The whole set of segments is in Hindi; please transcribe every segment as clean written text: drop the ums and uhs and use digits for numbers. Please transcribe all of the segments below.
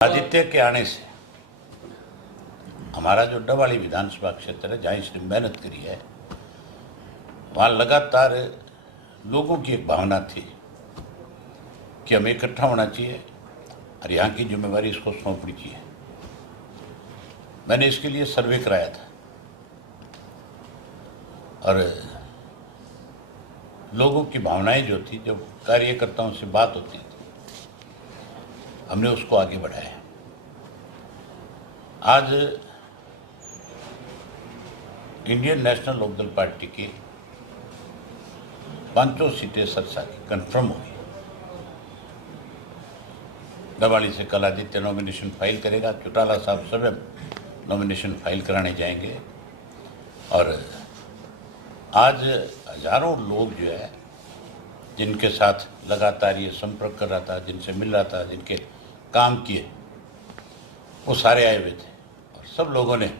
आदित्य के आने से हमारा जो डवाली विधानसभा क्षेत्र है, जहाँ इसने मेहनत करी है, वहाँ लगातार लोगों की एक भावना थी कि हमें इकट्ठा होना चाहिए और यहाँ की जिम्मेवारी इसको सौंपनी चाहिए। मैंने इसके लिए सर्वे कराया था और लोगों की भावनाएं जो थी, जो कार्यकर्ताओं से बात होती थी, हमने उसको आगे बढ़ाया। आज इंडियन नेशनल लोकदल पार्टी की 5 सीटें सरसा की कंफर्म हुई। डवाली से कल आदित्य नॉमिनेशन फाइल करेगा, चौटाला साहब स्वयं नॉमिनेशन फाइल कराने जाएंगे और आज हजारों लोग जो है, जिनके साथ लगातार ये संपर्क कर रहा था, जिनसे मिल रहा था, जिनके काम किए, वो सारे आए हुए थे और सब लोगों ने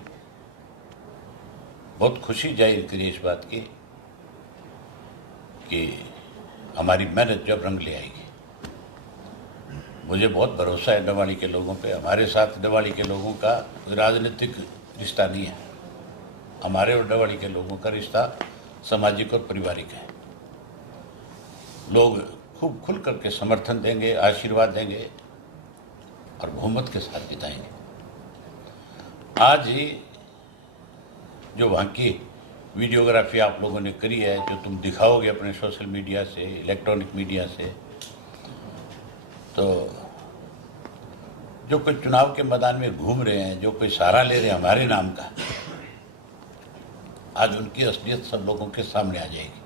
बहुत खुशी जाहिर करी इस बात की कि हमारी मेहनत जब रंग ले आएगी। मुझे बहुत भरोसा है डवाली के लोगों पे। हमारे साथ डवाली के लोगों का राजनीतिक रिश्ता नहीं है, हमारे और डवाली के लोगों का रिश्ता सामाजिक और पारिवारिक है। लोग खूब खुल करके समर्थन देंगे, आशीर्वाद देंगे और बहुमत के साथ जिताएंगे। आज ही जो वहाँ की वीडियोग्राफी आप लोगों ने करी है, जो तुम दिखाओगे अपने सोशल मीडिया से, इलेक्ट्रॉनिक मीडिया से, तो जो कोई चुनाव के मैदान में घूम रहे हैं, जो कोई सहारा ले रहे हैं हमारे नाम का, आज उनकी असलियत सब लोगों के सामने आ जाएगी।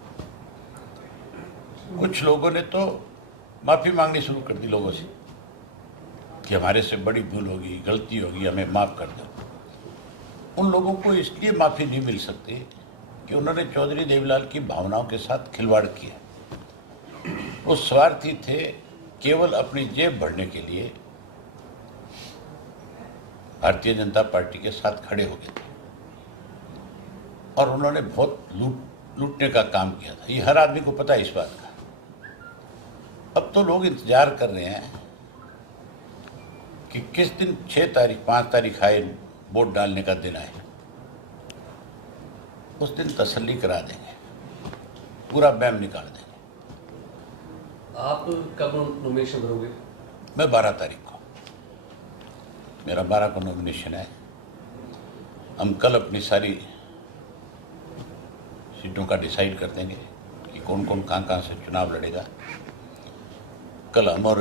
कुछ लोगों ने तो माफ़ी मांगनी शुरू कर दी लोगों से कि हमारे से बड़ी भूल होगी, गलती होगी, हमें माफ़ कर दो। उन लोगों को इसलिए माफ़ी नहीं मिल सकती कि उन्होंने चौधरी देवीलाल की भावनाओं के साथ खिलवाड़ किया। वो स्वार्थी थे, केवल अपनी जेब भरने के लिए भारतीय जनता पार्टी के साथ खड़े हो गए थे और उन्होंने बहुत लूटने का काम किया था। ये हर आदमी को पता है इस बात का। अब तो लोग इंतजार कर रहे हैं कि किस दिन 6 तारीख 5 तारीख आए, वोट डालने का दिन आए, उस दिन तसल्ली करा देंगे, पूरा बैम निकाल देंगे। आप कब नॉमिनेशन भरोगे? मैं 12 तारीख को, मेरा 12 को नॉमिनेशन है। हम कल अपनी सारी सीटों का डिसाइड कर देंगे कि कौन कौन कहाँ से चुनाव लड़ेगा। कल हम और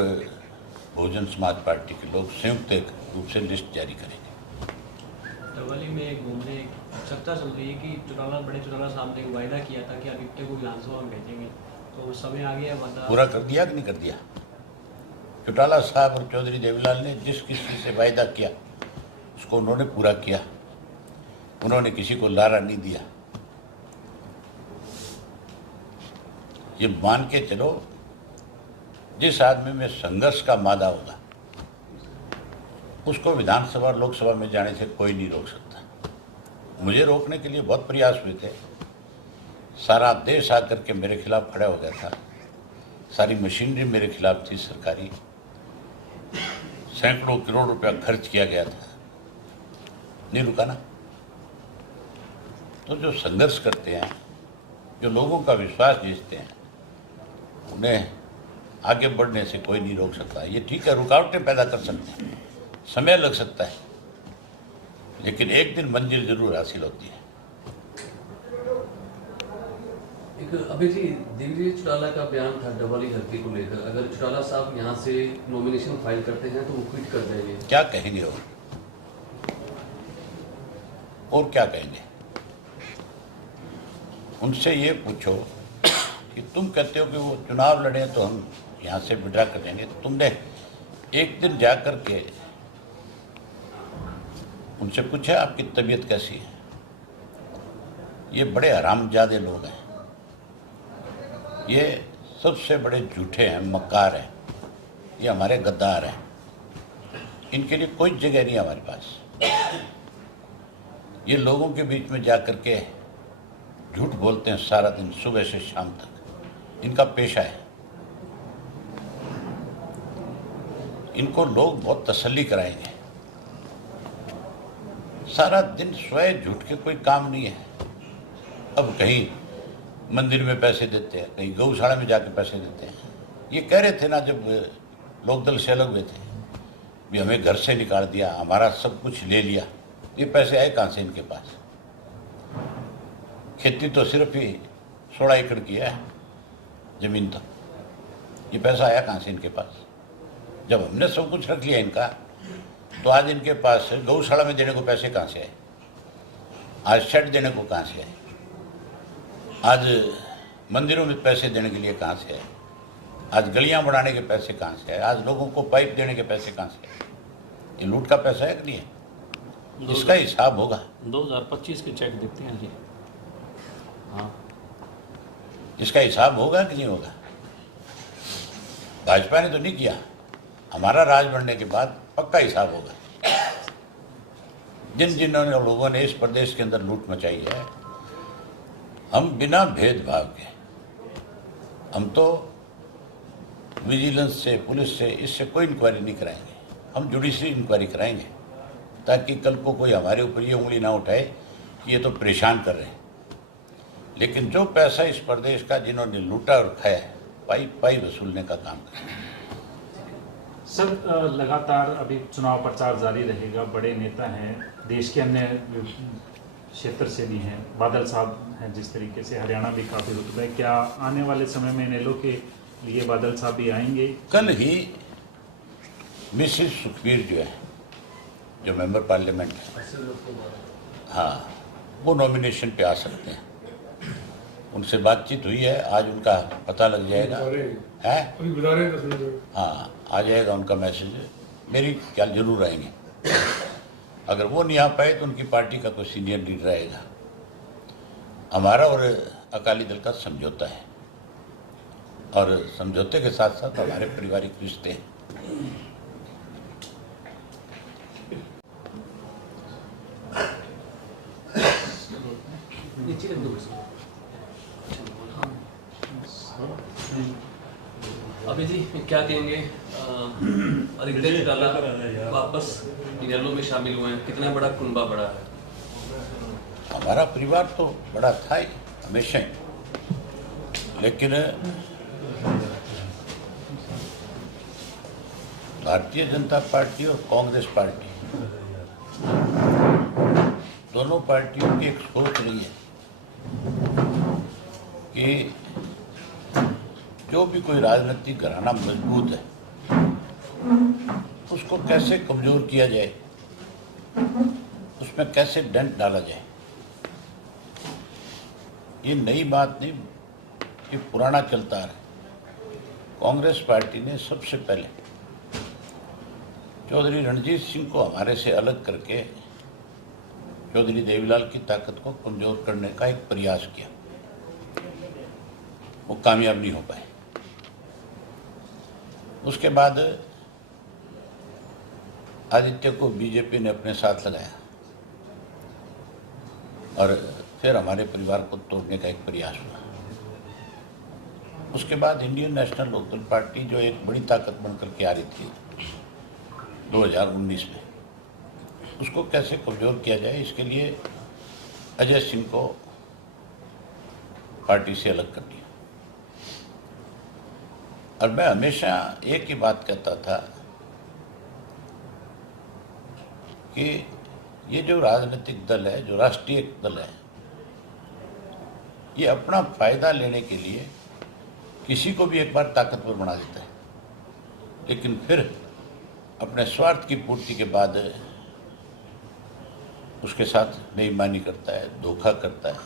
बहुजन समाज पार्टी के लोग संयुक्त रूप से लिस्ट जारी करेंगे। डवाली में घूमने चर्चा चल रही है कि बड़े चौटाला साहब ने वायदा किया था कि आदित्य को विधानसभा में भेजेंगे, तो समय आ गया, वादा पूरा कर दिया कि नहीं कर दिया? चौटाला साहब और चौधरी देवीलाल ने जिस किसी से वायदा किया उसको उन्होंने पूरा किया। उन्होंने किसी को लारा नहीं दिया। ये मान के चलो, जिस आदमी में संघर्ष का मादा होगा उसको विधानसभा लोकसभा में जाने से कोई नहीं रोक सकता। मुझे रोकने के लिए बहुत प्रयास हुए थे। सारा देश आकर के मेरे खिलाफ खड़ा हो गया था, सारी मशीनरी मेरे खिलाफ थी सरकारी, सैकड़ों करोड़ रुपया खर्च किया गया था, नहीं रुका ना। तो जो संघर्ष करते हैं, जो लोगों का विश्वास जीतते हैं, उन्हें आगे बढ़ने से कोई नहीं रोक सकता। ये ठीक है, रुकावटें पैदा कर सकते हैं, समय लग सकता है, लेकिन एक दिन मंजिल जरूर हासिल होती है। एक अभी जी दिग्विजय चौटाला का बयान था डवाली हल्के को लेकर, अगर चौटाला साहब यहाँ से नॉमिनेशन फाइल करते हैं तो वो क्विट कर देंगे। क्या कहेंगे और क्या कहेंगे? उनसे ये पूछो कि तुम कहते हो कि वो चुनाव लड़े तो हम यहाँ से विड्रा कर देंगे। तुमने एक दिन जा कर के उनसे पूछा आपकी तबीयत कैसी है? ये बड़े हरामजादे लोग हैं, ये सबसे बड़े झूठे हैं, मक्कार हैं, ये हमारे गद्दार हैं। इनके लिए कोई जगह नहीं है हमारे पास। ये लोगों के बीच में जा कर के झूठ बोलते हैं सारा दिन, सुबह से शाम तक, इनका पेशा है। इनको लोग बहुत तसल्ली कराएंगे। सारा दिन स्वयं झूठ के कोई काम नहीं है। अब कहीं मंदिर में पैसे देते हैं, कहीं गौशाला में जाके पैसे देते हैं। ये कह रहे थे ना जब लोकदल से अलग हुए थे, भी हमें घर से निकाल दिया, हमारा सब कुछ ले लिया। ये पैसे आए कहाँ से इनके पास? खेती तो सिर्फ ही 16 एकड़ की है जमीन, तो ये पैसा आया कहाँ से इनके पास? जब हमने सब कुछ रख लिया इनका, तो आज इनके पास गौशाला में देने को पैसे कहाँ से आए? आज शेड देने को कहाँ से आए? आज मंदिरों में पैसे देने के लिए कहाँ से आए? आज गलियां बनाने के पैसे कहाँ से आए? आज लोगों को पाइप देने के पैसे कहाँ से आए? ये लूट का पैसा है कि नहीं है? इसका हिसाब होगा। 2025 के चेक दिखते हैं जी। हाँ, इसका हिसाब होगा कि नहीं होगा? भाजपा ने तो नहीं किया, हमारा राज बनने के बाद पक्का हिसाब होगा। जिन्होंने लोगों ने इस प्रदेश के अंदर लूट मचाई है, हम बिना भेदभाव के, हम तो विजिलेंस से, पुलिस से, इससे कोई इंक्वायरी नहीं कराएंगे। हम जुडिशरी इंक्वायरी कराएंगे, ताकि कल को कोई हमारे ऊपर ये उंगली ना उठाए कि ये तो परेशान कर रहे हैं। लेकिन जो पैसा इस प्रदेश का जिन्होंने लूटा और खाया, पाई पाई वसूलने का काम करें। सर, लगातार अभी चुनाव प्रचार जारी रहेगा। बड़े नेता हैं, देश के अन्य क्षेत्र से भी हैं, बादल साहब हैं, जिस तरीके से हरियाणा भी काफ़ी रुतबा है। क्या आने वाले समय में इनेलो के लिए बादल साहब भी आएंगे? कल ही मिसेस सुखबीर जो है, जो मेंबर पार्लियामेंट है, हाँ, वो नॉमिनेशन पे आ सकते हैं। उनसे बातचीत हुई है, आज उनका पता लग जाएगा। है? हाँ, आ जाएगा उनका मैसेज। मेरी ख्याल जरूर आएंगे। अगर वो नहीं आ पाए तो उनकी पार्टी का कोई सीनियर लीडर आएगा। हमारा और अकाली दल का समझौता है, और समझौते के साथ साथ हमारे पारिवारिक रिश्ते हैं। अभी जी क्या कहेंगे, आदित्य चौटाला वापस इनेलो में शामिल हुए हैं, कितना बड़ा कुनबा बड़ा है? हमारा परिवार तो बड़ा था ही हमेशा ही, लेकिन भारतीय जनता पार्टी और कांग्रेस पार्टी, दोनों पार्टियों की एक सोच रही है कि जो भी कोई राजनीतिक घराना मजबूत है, उसको कैसे कमजोर किया जाए, उसमें कैसे डेंट डाला जाए। ये नई बात नहीं, ये पुराना चलता आ रहा है। कांग्रेस पार्टी ने सबसे पहले चौधरी रणजीत सिंह को हमारे से अलग करके चौधरी देवीलाल की ताकत को कमजोर करने का एक प्रयास किया। वो कामयाब नहीं हो पाए। उसके बाद आदित्य को बीजेपी ने अपने साथ लगाया और फिर हमारे परिवार को तोड़ने का एक प्रयास हुआ। उसके बाद इंडियन नेशनल लोकदल पार्टी, जो एक बड़ी ताकत बनकर के आ रही थी 2019 में, उसको कैसे कमजोर किया जाए, इसके लिए अजय सिंह को पार्टी से अलग कर दिया। और मैं हमेशा एक ही बात कहता था कि ये जो राजनीतिक दल है, जो राष्ट्रीय दल है, ये अपना फायदा लेने के लिए किसी को भी एक बार ताकतवर बना देता है, लेकिन फिर अपने स्वार्थ की पूर्ति के बाद उसके साथ बेईमानी करता है, धोखा करता है।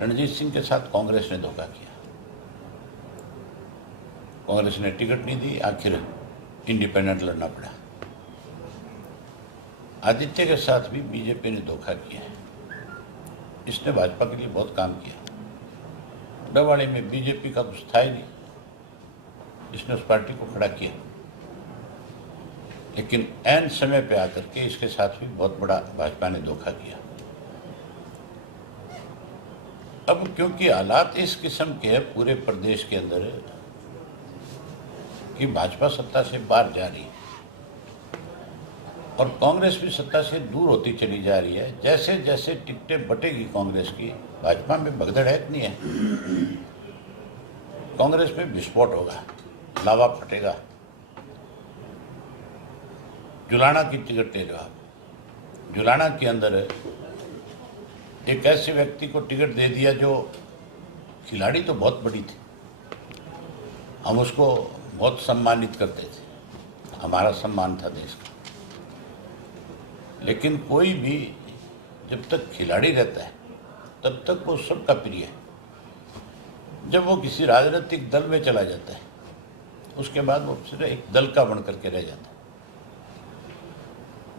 रणजीत सिंह के साथ कांग्रेस ने धोखा किया। कांग्रेस ने टिकट नहीं दी, आखिर इंडिपेंडेंट लड़ना पड़ा। आदित्य के साथ भी बीजेपी ने धोखा किया है। इसने भाजपा के लिए बहुत काम किया। डबवाड़ी में बीजेपी का कुछ था ही नहीं, इसने उस पार्टी को खड़ा किया। लेकिन ऐन समय पे आकर के इसके साथ भी बहुत बड़ा भाजपा ने धोखा किया। अब क्योंकि हालात इस किस्म के हैं पूरे प्रदेश के अंदर कि भाजपा सत्ता से बाहर जा रही है और कांग्रेस भी सत्ता से दूर होती चली जा रही है। जैसे जैसे टिकटें बटेगी कांग्रेस की, भाजपा में भगदड़ है कि नहीं है? कांग्रेस में विस्फोट होगा, लावा फटेगा। जुलाना की टिकट ले लो आप, जुलाना के अंदर एक ऐसे व्यक्ति को टिकट दे दिया जो खिलाड़ी तो बहुत बड़ी थी, हम उसको बहुत सम्मानित करते थे, हमारा सम्मान था देश का। लेकिन कोई भी जब तक खिलाड़ी रहता है तब तक वो सबका प्रिय है। जब वो किसी राजनीतिक दल में चला जाता है उसके बाद वो सिर्फ एक दल का बन करके रह जाता है।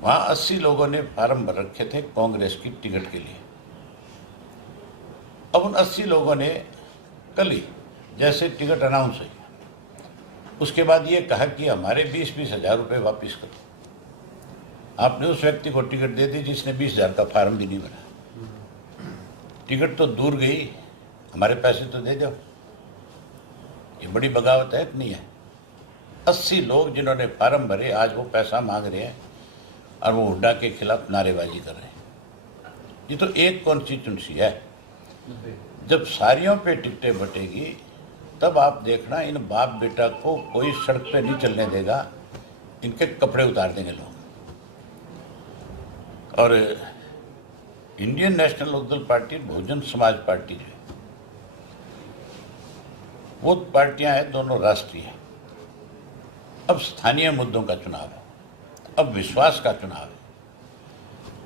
वहाँ 80 लोगों ने फार्म भर रखे थे कांग्रेस की टिकट के लिए। अब उन 80 लोगों ने कल ही जैसे टिकट अनाउंस हुई उसके बाद ये कहा कि हमारे 20-20 हज़ार रुपये वापस करो। आपने उस व्यक्ति को टिकट दे दी जिसने 20,000 का फार्म भी नहीं भरा। टिकट तो दूर गई, हमारे पैसे तो दे दो। ये बड़ी बगावत है कि नहीं है? 80 लोग जिन्होंने फार्म भरे आज वो पैसा मांग रहे हैं और वो हुड्डा के खिलाफ नारेबाजी कर रहे हैं। ये तो एक कॉन्स्टिट्यूंसी है। जब सारियों पे टिकटें बटेगी तब आप देखना इन बाप बेटा को कोई सड़क पे नहीं चलने देगा, इनके कपड़े उतार देंगे लोग। और Indian national Lokdal party, Bahujan Samaj party जो है वो पार्टियां हैं, दोनों राष्ट्रीय हैं। अब स्थानीय मुद्दों का चुनाव है, अब विश्वास का चुनाव है।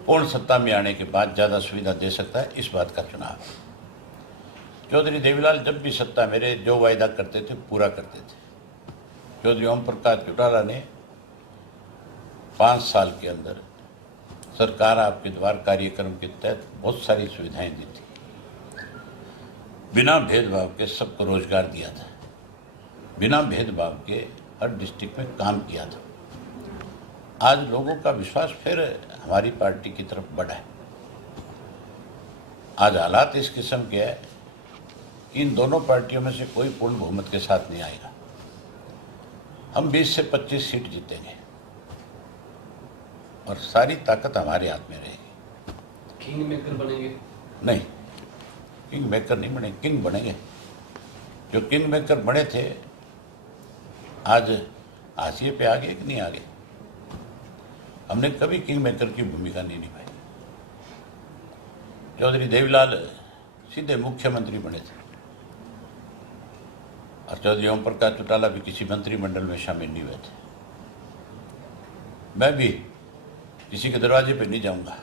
पूर्ण सत्ता में आने के बाद ज़्यादा सुविधा दे सकता है, इस बात का चुनाव है। चौधरी देवीलाल जब भी सत्ता मेरे जो वायदा करते थे पूरा करते थे। चौधरी ओम प्रकाश चौटाला ने 5 साल के अंदर सरकार आपके द्वार कार्यक्रम के तहत बहुत सारी सुविधाएं दी थी। बिना भेदभाव के सबको रोजगार दिया था, बिना भेदभाव के हर डिस्ट्रिक्ट में काम किया था। आज लोगों का विश्वास फिर हमारी पार्टी की तरफ बढ़ा है। आज हालात इस किस्म के हैं कि इन दोनों पार्टियों में से कोई पूर्ण बहुमत के साथ नहीं आएगा। हम 20 से 25 सीट जीतेंगे और सारी ताकत हमारे हाथ में रहेगी। किंग मेकर बनेंगे? नहीं, किंग मेकर नहीं बने, किंग बनेंगे। जो किंग मेकर बने थे आज हाशिए पे आ गए कि नहीं आ गए? हमने कभी किंग मेकर की भूमिका नहीं निभाई। चौधरी देवीलाल सीधे मुख्यमंत्री बने थे और चौधरी ओम प्रकाश चौटाला भी किसी मंत्रिमंडल में शामिल नहीं हुए थे। मैं भी किसी के दरवाजे पे नहीं जाऊंगा,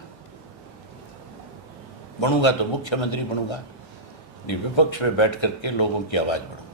बनूंगा तो मुख्यमंत्री बनूंगा, नहीं विपक्ष में बैठ करके लोगों की आवाज़ बढ़ूंगा।